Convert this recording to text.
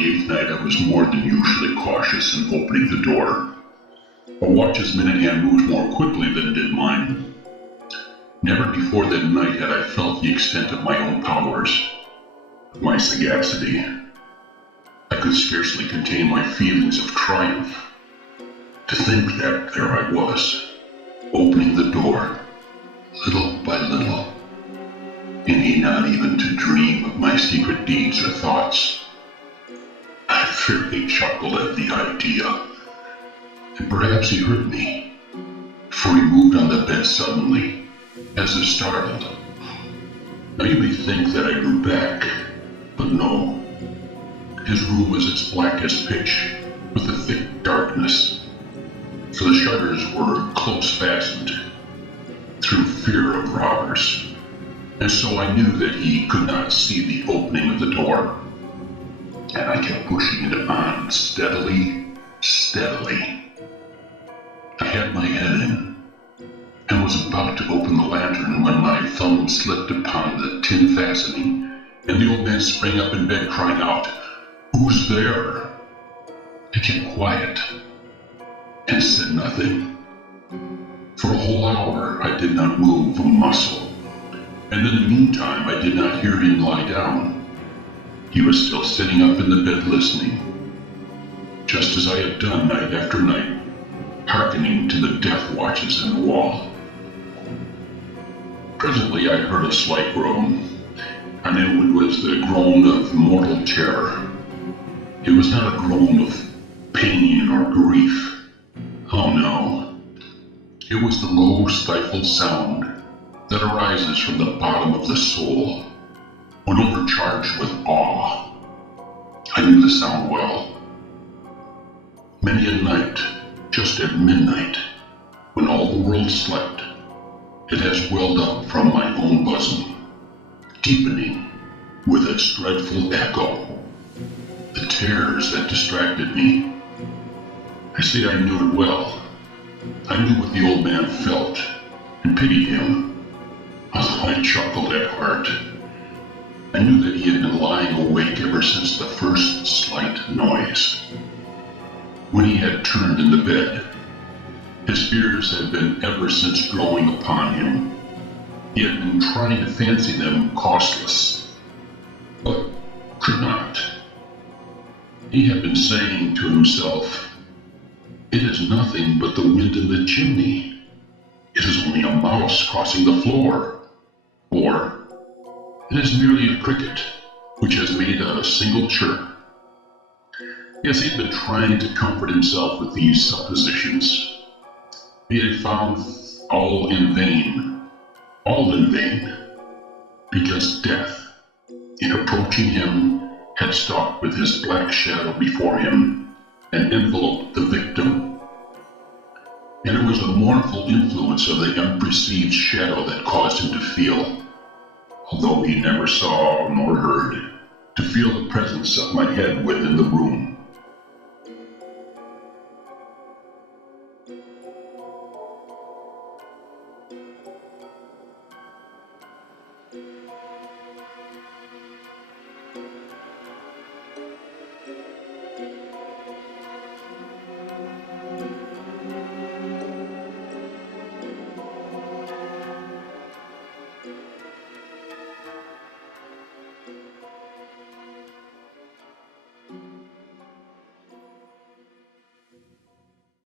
the 8th night, I was more than usually cautious in opening the door. A watch's minute hand moved more quickly than did mine. Never before that night had I felt the extent of my own powers, my sagacity. I could scarcely contain my feelings of triumph. To think that there I was, opening the door, little by little, and he not even to dream of my secret deeds or thoughts. I fairly chuckled at the idea, and perhaps he heard me, for he moved on the bed suddenly, as if startled. Now you may think that I drew back, but no. His room was as black as pitch, with a thick darkness, for the shutters were close fastened, through fear of robbers, and so I knew that he could not see the opening of the door, and I kept pushing it on steadily. I had my head in, and was about to open the lantern when my thumb slipped upon the tin fastening, and the old man sprang up in bed crying out, "Who's there?" I kept quiet, and said nothing. For a whole hour I did not move a muscle, and in the meantime I did not hear him lie down. He was still sitting up in the bed listening, just as I had done night after night, hearkening to the death watches in the wall. Presently I heard a slight groan. I knew it was the groan of mortal terror. It was not a groan of pain or grief. Oh no. It was the low, stifled sound that arises from the bottom of the soul when overcharged with awe. I knew the sound well. Many a night, just at midnight, when all the world slept, it has welled up from my own bosom, deepening with its dreadful echo the terrors that distracted me. I say I knew it well. I knew what the old man felt, and pitied him, although I chuckled at heart. I knew that he had been lying awake ever since the first slight noise. When he had turned in the bed, his fears had been ever since growing upon him. He had been trying to fancy them causeless, but could not. He had been saying to himself, "It is nothing but the wind in the chimney. It is only a mouse crossing the floor." Or, "It is merely a cricket, which has made a single chirp." Yes, he had been trying to comfort himself with these suppositions. He had found all in vain, because death, in approaching him, had stalked with his black shadow before him and enveloped the victim. And it was the mournful influence of the unperceived shadow that caused him to feel, although he never saw nor heard, to feel the presence of my head within the room.